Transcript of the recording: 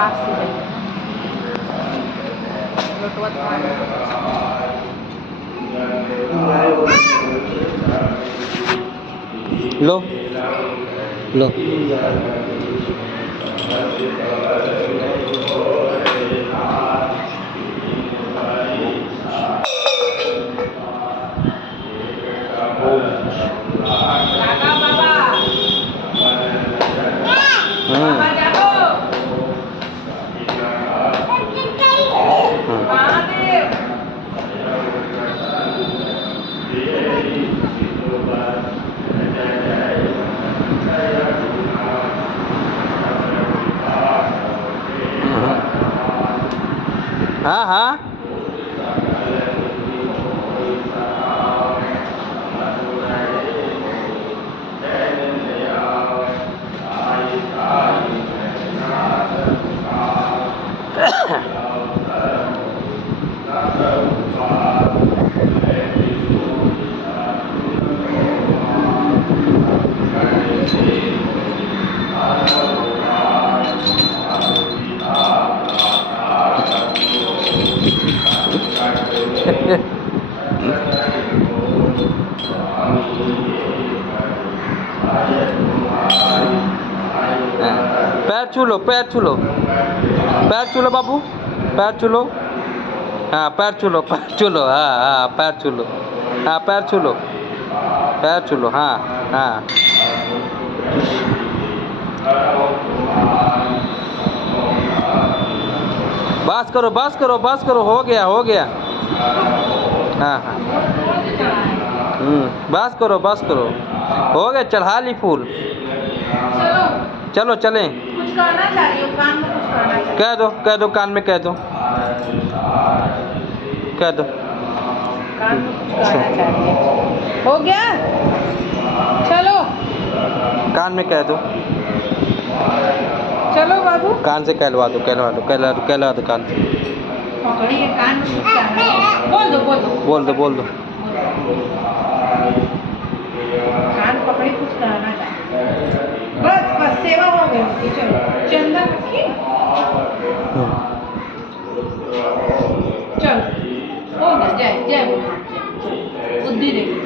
पास से जाइए लोटवा लो लो हाँ हाँ पैर छू लो पैर छू लो पैर छू लो बाबू पैर छू लो हाँ पैर छू लो हाँ हाँ पैर छू लो हाँ पैर छू लो हाँ हाँ बस करो बस करो बस करो हो गया हाँ हाँ बस करो हो गया चढ़ा ली फूल चलो चलें कुछ कहना चाह रही हो कान में कुछ कहना चाह कह दो कान में कह दो कान में कुछ कहना चाह रही है हो गया चलो कान में कह दो चलो बाबू कान से कहलवा दो कान से पकड़िए कान में कुछ कहना है बोल दो कान पकड़ी कुछ कहना चाह बस सेवा हो गई चलो चंदन रखिए चलो हो गया जय बुद्धि देगी